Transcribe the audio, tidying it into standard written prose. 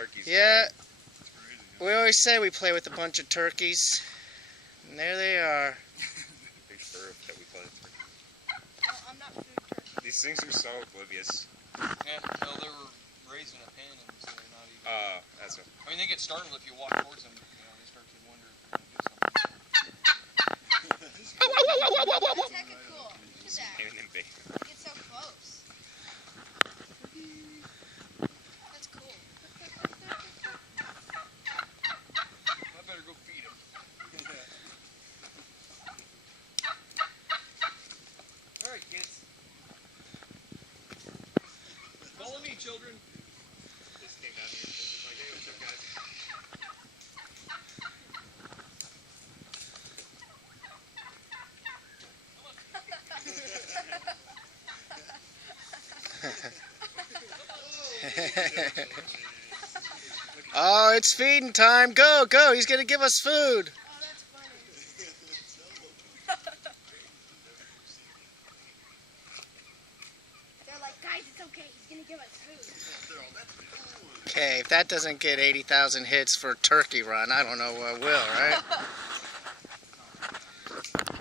turkeys. Yeah. It's crazy, huh? We always say we play with a bunch of turkeys. And there they are. Big fur that we play with turkeys. No, I'm not food turkey. These things are so oblivious. Yeah, no, they were raised in a pen, and so they're not even. That's what. I mean, they get startled if you walk towards them. You know, they start to wonder if you're gonna do something. That's hecka cool. Look at that. Even them big. Get so close. That's cool. I better go feed them. All right, kids. Follow me, children. This came down here. It's like, hey, what's up, guys? Oh, it's feeding time. Go, go. He's going to give us food. Oh, that's funny. They're like, guys, it's okay. He's gonna give us food. Okay, if that doesn't get 80,000 hits for Turkey Run, I don't know what will, right?